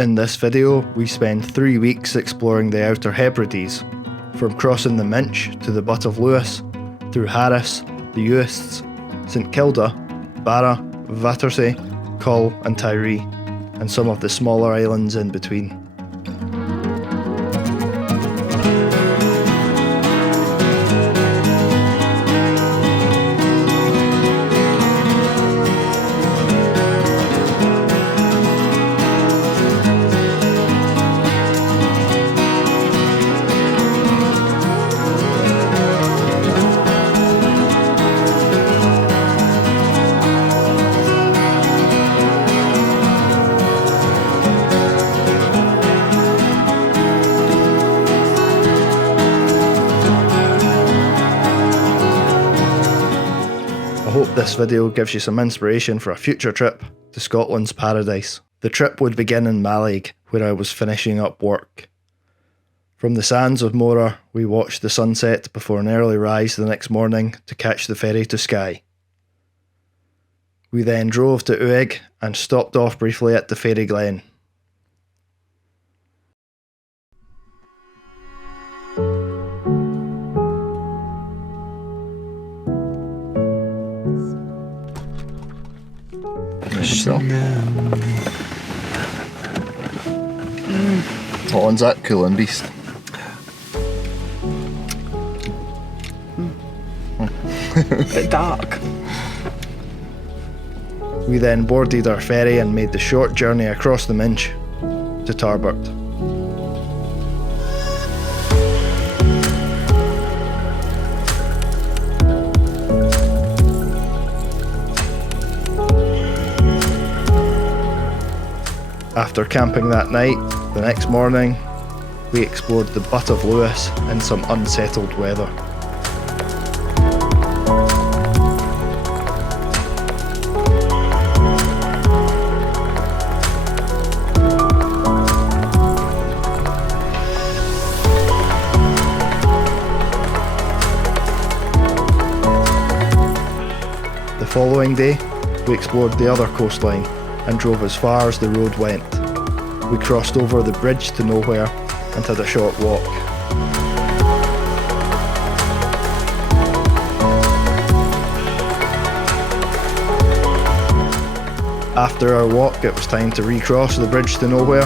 In this video, we spend 3 weeks exploring the Outer Hebrides, from crossing the Minch to the Butt of Lewis, through Harris, the Uist St Kilda, Barra, Vatersay, Coll and Tiree, and some of the smaller islands in between. I hope this video gives you some inspiration for a future trip to Scotland's paradise. The trip would begin in Mallaig, where I was finishing up work. From the sands of Mora, we watched the sunset before an early rise the next morning to catch the ferry to Skye. We then drove to Uig and stopped off briefly at the Ferry Glen. What one's that? Cool and Beast. Bit dark. We then boarded our ferry and made the short journey across the Minch to Tarbert. After camping that night, the next morning, we explored the Butt of Lewis in some unsettled weather. The following day, we explored the other coastline and drove as far as the road went. We crossed over the bridge to nowhere and had a short walk. After our walk, it was time to recross the bridge to nowhere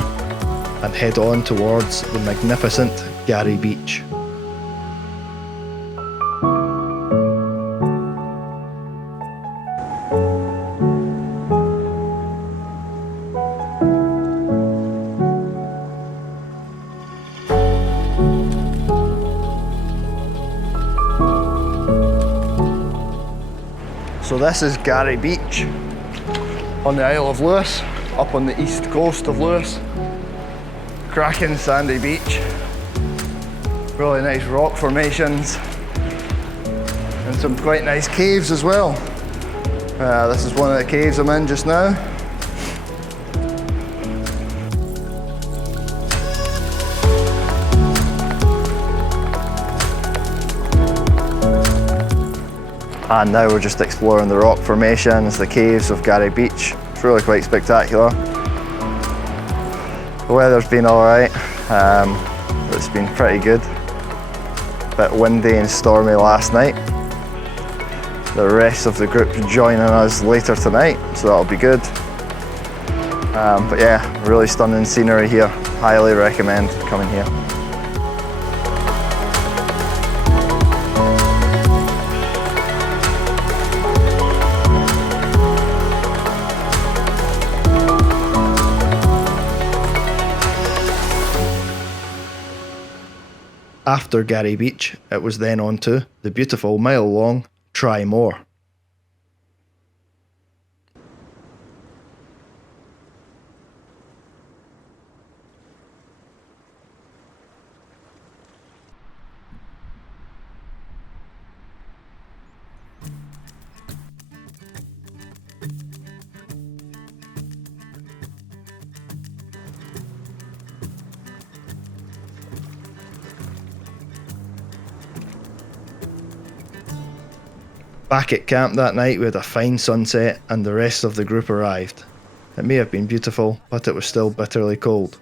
and head on towards the magnificent Garry Beach. So this is Garry Beach on the Isle of Lewis, up on the east coast of Lewis. Cracking sandy beach, really nice rock formations and some quite nice caves as well. This is one of the caves I'm in just now. And now we're just exploring the rock formations, the caves of Garry Beach. It's really quite spectacular. The weather's been alright, it's been pretty good. A bit windy and stormy last night. The rest of the group's joining us later tonight, so that'll be good. But yeah, really stunning scenery here. Highly recommend coming here. After Garry Beach, it was then on to the beautiful mile-long Try More. Back at camp that night we had a fine sunset and the rest of the group arrived. It may have been beautiful, but it was still bitterly cold.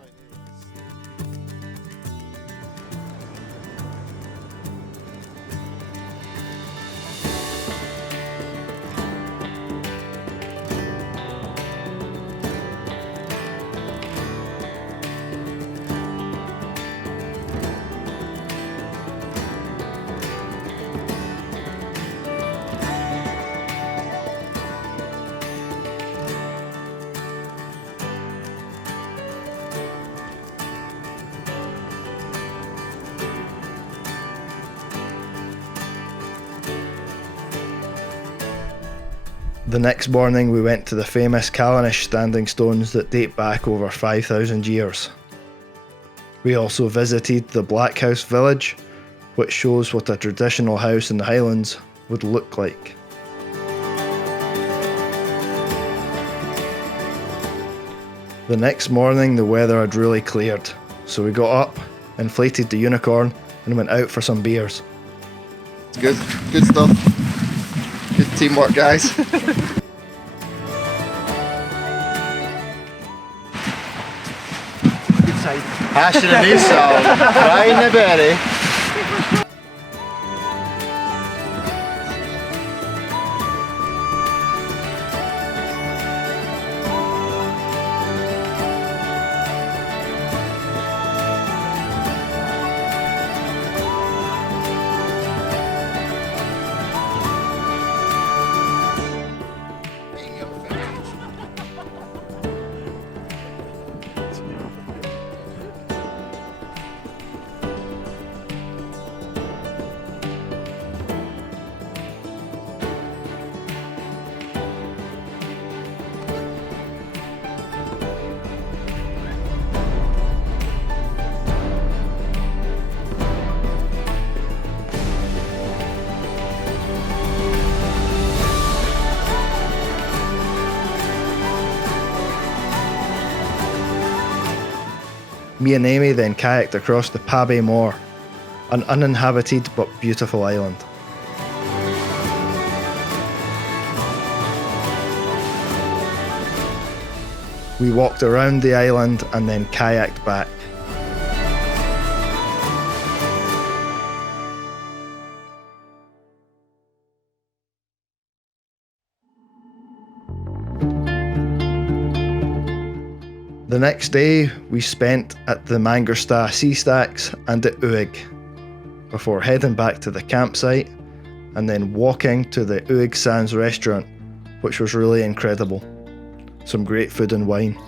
The next morning we went to the famous Callanish standing stones that date back over 5,000 years. We also visited the Black House village, which shows what a traditional house in the Highlands would look like. The next morning the weather had really cleared, so we got up, inflated the unicorn and went out for some beers. It's good stuff. Good teamwork, guys. Hashing a new song, frying the berry. Me and Amy then kayaked across the Pabe Moor, an uninhabited but beautiful island. We walked around the island and then kayaked back. The next day we spent at the Mangersta Sea Stacks and at Uig, before heading back to the campsite and then walking to the Uig Sands restaurant, which was really incredible. Some great food and wine.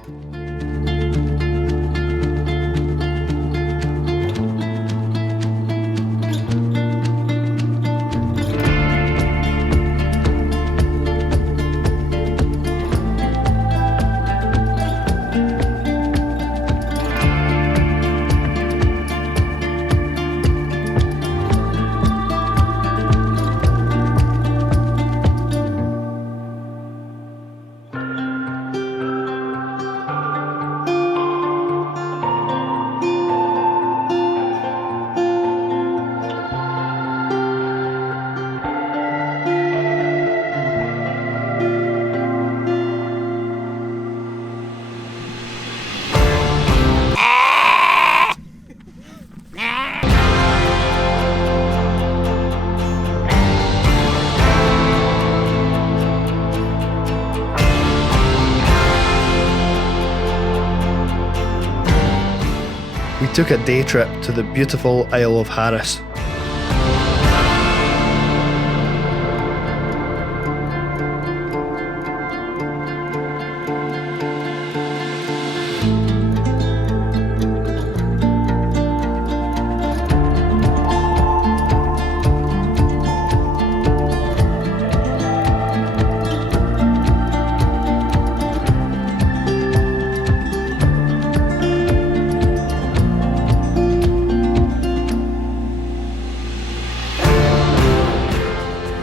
We took a day trip to the beautiful Isle of Harris.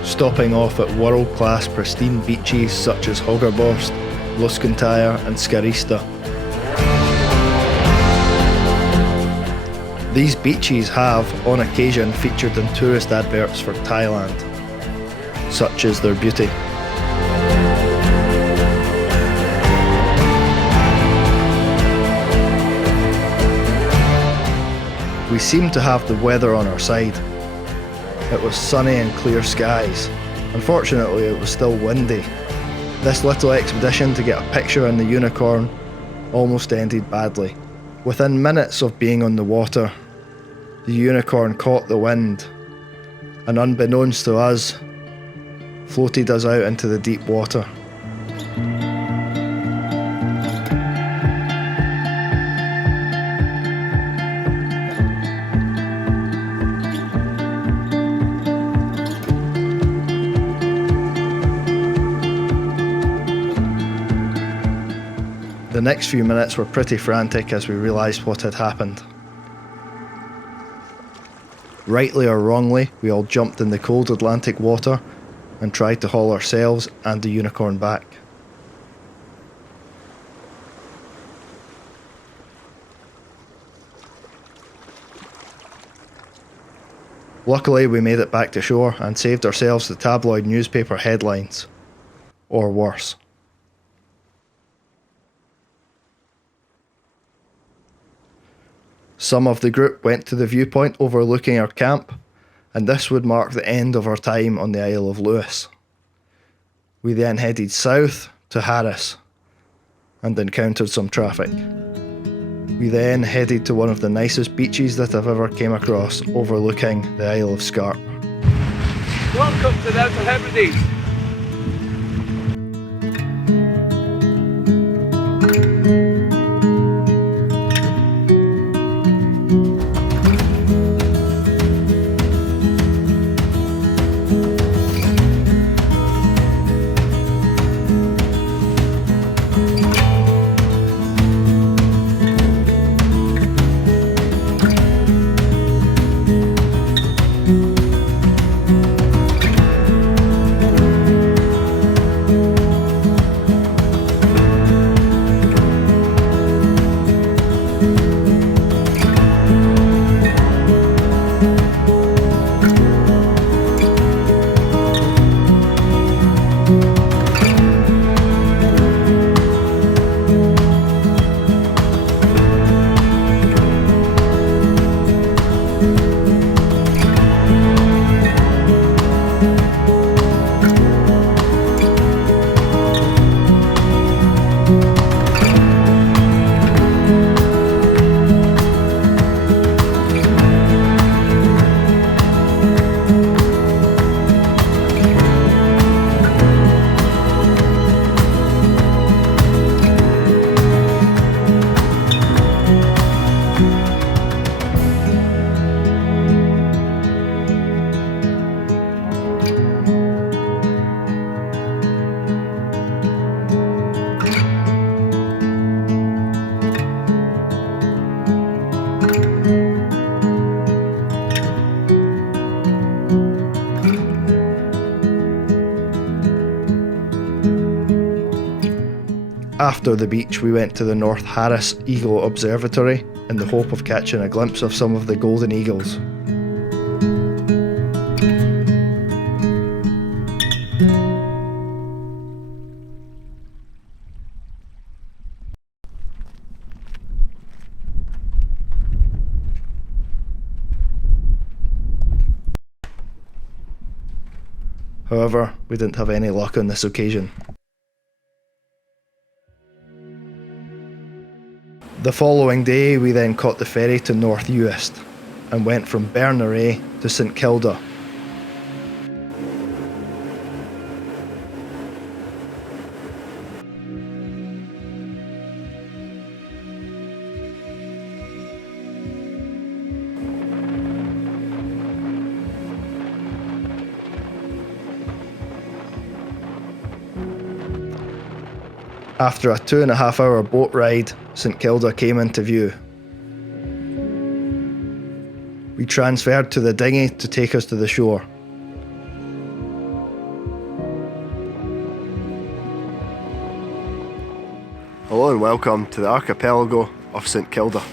Stopping off at world-class pristine beaches such as Hoggerborst, Luskentyre and Skarista. These beaches have, on occasion, featured in tourist adverts for Thailand. Such is their beauty. seemed to have the weather on our side. It was sunny and clear skies. Unfortunately, it was still windy. This little expedition to get a picture in the unicorn almost ended badly. Within minutes of being on the water, the unicorn caught the wind and, unbeknownst to us, floated us out into the deep water. The next few minutes were pretty frantic as we realised what had happened. Rightly or wrongly, we all jumped in the cold Atlantic water and tried to haul ourselves and the unicorn back. Luckily, we made it back to shore and saved ourselves the tabloid newspaper headlines. Or worse. Some of the group went to the viewpoint overlooking our camp, and this would mark the end of our time on the Isle of Lewis. We then headed south to Harris and encountered some traffic. We then headed to one of the nicest beaches that I've ever came across, overlooking the Isle of Scarp. Welcome to the Outer Hebrides. After the beach, we went to the North Harris Eagle Observatory in the hope of catching a glimpse of some of the golden eagles. However, we didn't have any luck on this occasion. The following day, we then caught the ferry to North Uist and went from Barra to St Kilda. After a 2.5-hour boat ride, St Kilda came into view. We transferred to the dinghy to take us to the shore. Hello and welcome to the archipelago of St Kilda.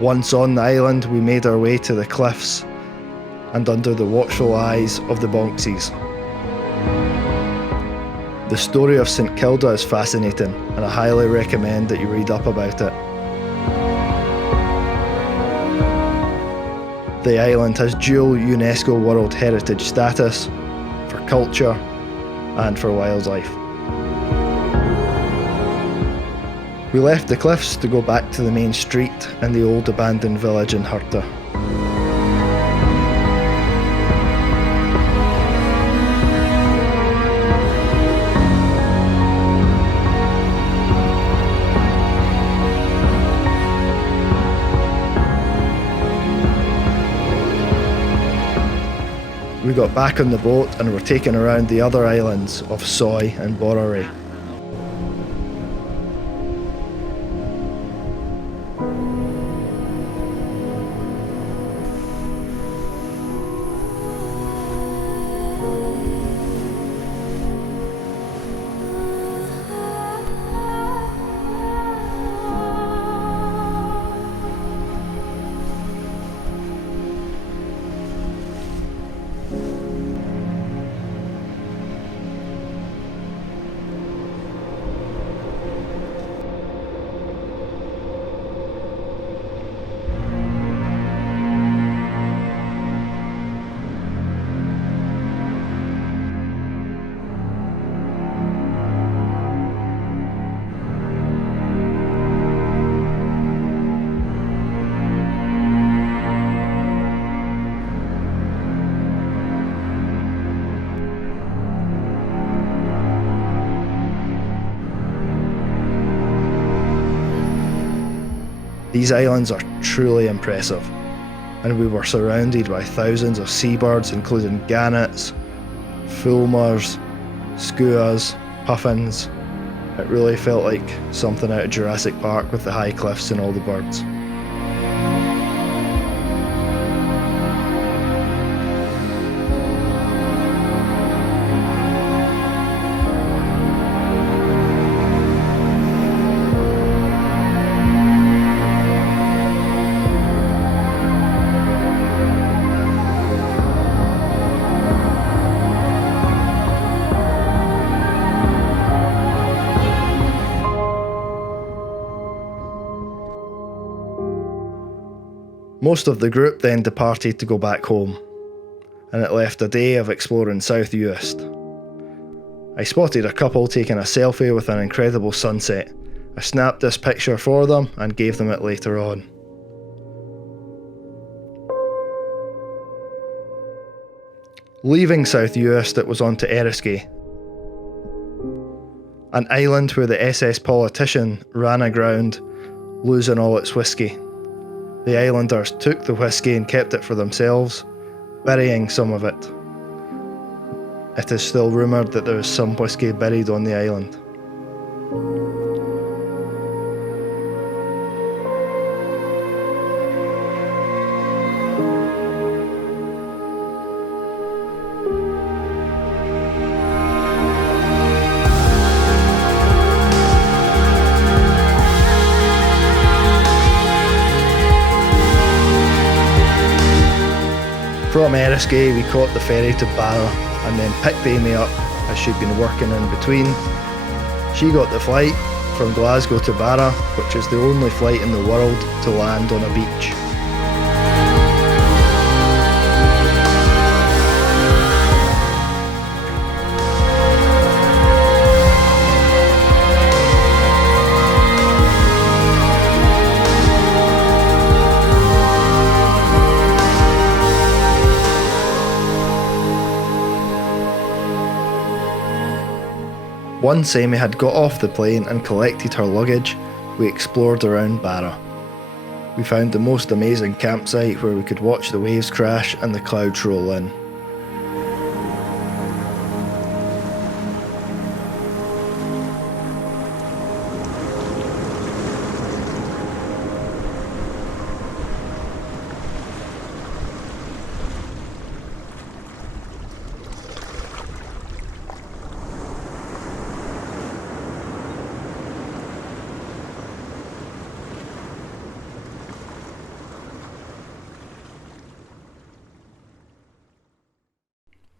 Once on the island, we made our way to the cliffs and under the watchful eyes of the Bonksies. The story of St Kilda is fascinating, and I highly recommend that you read up about it. The island has dual UNESCO World Heritage status for culture and for wildlife. We left the cliffs to go back to the main street and the old abandoned village in Hurta. We got back on the boat and were taken around the other islands of Soy and Barra. These islands are truly impressive, and we were surrounded by thousands of seabirds including gannets, fulmars, skuas, puffins. It really felt like something out of Jurassic Park with the high cliffs and all the birds. Most of the group then departed to go back home, and it left a day of exploring South Uist. I spotted a couple taking a selfie with an incredible sunset. I snapped this picture for them and gave them it later on. Leaving South Uist, it was on to Eriksay, an island where the SS politician ran aground, losing all its whiskey. The islanders took the whiskey and kept it for themselves, burying some of it. It is still rumoured that there is some whiskey buried on the island. From Eriksay, we caught the ferry to Barra and then picked Amy up as she'd been working in between. She got the flight from Glasgow to Barra, which is the only flight in the world to land on a beach. Once Amy had got off the plane and collected her luggage, we explored around Barra. We found the most amazing campsite where we could watch the waves crash and the clouds roll in.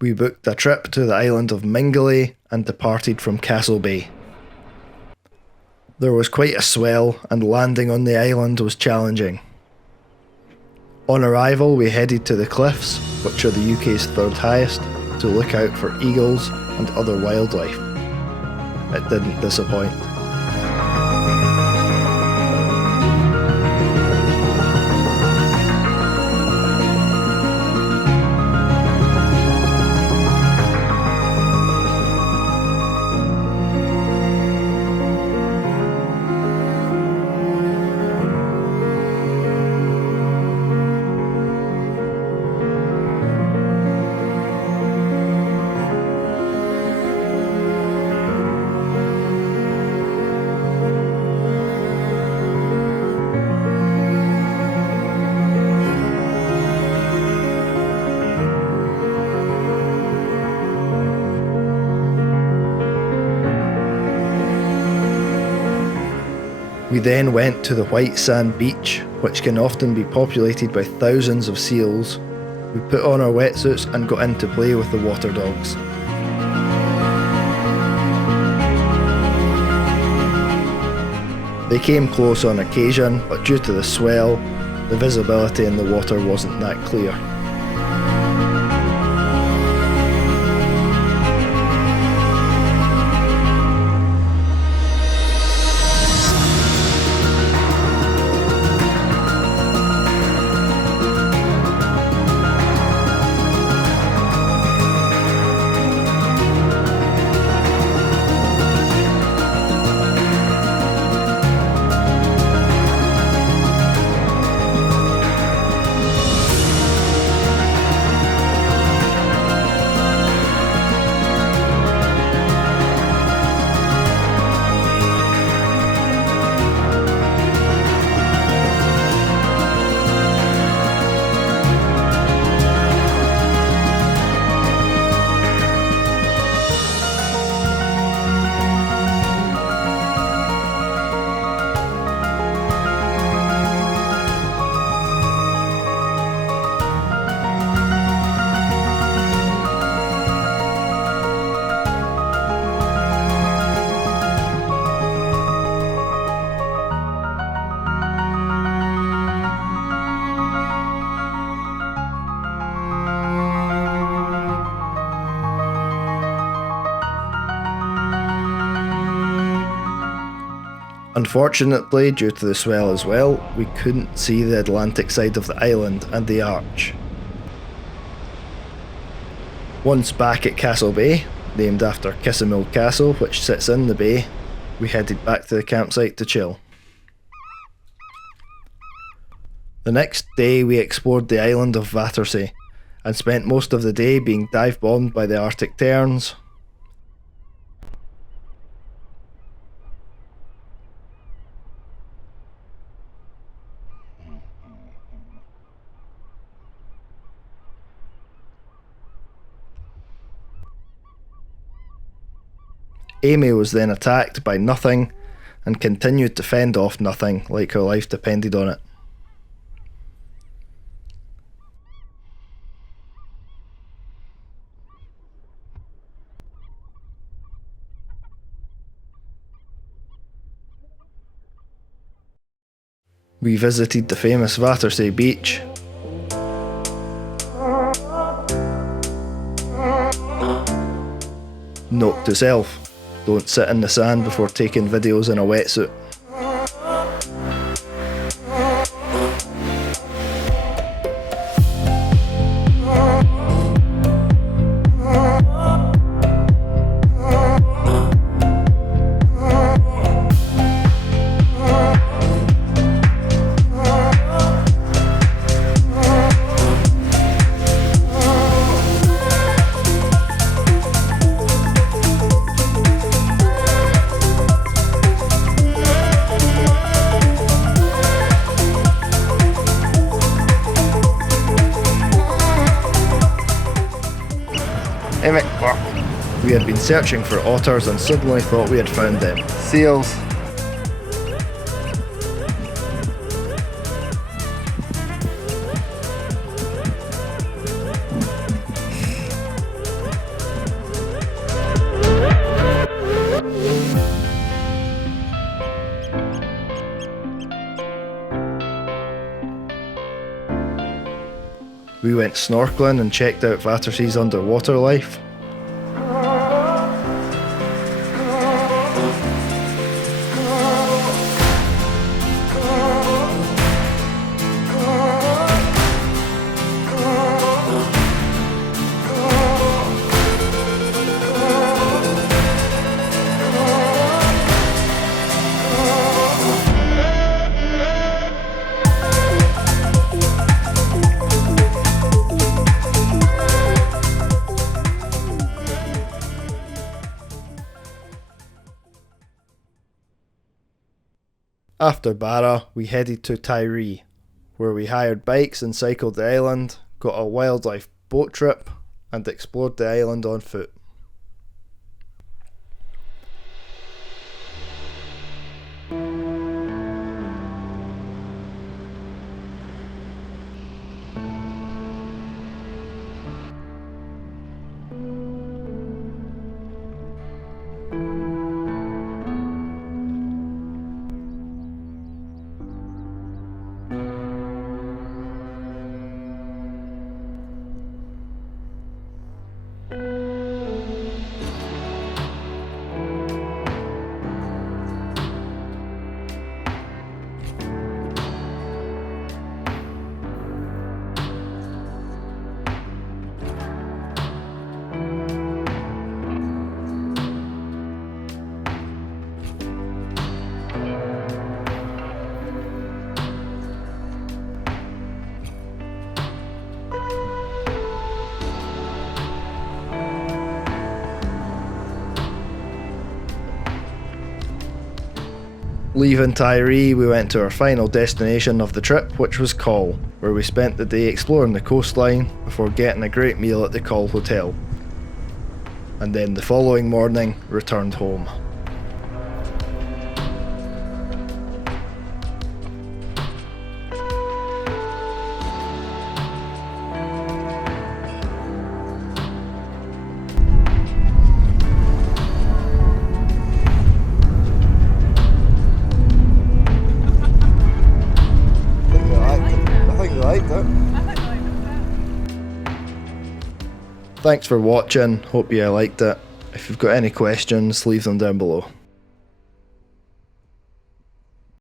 We booked a trip to the island of Mingulay and departed from Castle Bay. There was quite a swell and landing on the island was challenging. On arrival we headed to the cliffs, which are the UK's third highest, to look out for eagles and other wildlife. It didn't disappoint. We then went to the white sand beach, which can often be populated by thousands of seals. We put on our wetsuits and got in to play with the water dogs. They came close on occasion, but due to the swell, the visibility in the water wasn't that clear. Unfortunately, due to the swell as well, we couldn't see the Atlantic side of the island and the arch. Once back at Castle Bay, named after Kissamil Castle, which sits in the bay, we headed back to the campsite to chill. The next day we explored the island of Vatersay and spent most of the day being dive bombed by the Arctic terns. Amy was then attacked by nothing and continued to fend off nothing like her life depended on it. We visited the famous Vatersay beach. Note to self: don't sit in the sand before taking videos in a wetsuit. We had been searching for otters and suddenly thought we had found them. Seals. We went snorkeling and checked out Vatersay's underwater life. After Barra, we headed to Tiree, where we hired bikes and cycled the island, got a wildlife boat trip, and explored the island on foot. Leaving Tiree, we went to our final destination of the trip, which was Coll, where we spent the day exploring the coastline before getting a great meal at the Coll Hotel. And then the following morning, returned home. Thanks for watching, hope you liked it. If you've got any questions, leave them down below.